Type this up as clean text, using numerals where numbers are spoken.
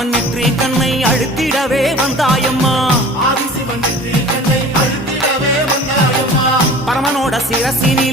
ஆதிசிவன் நெற்றி கண்ணை அழுத்திடவே வந்தாயம்மா ஆதிசிவன் நெற்றி கண்ணை அழுத்திடவே வந்தாயம்மா பரமனோட சிரசினி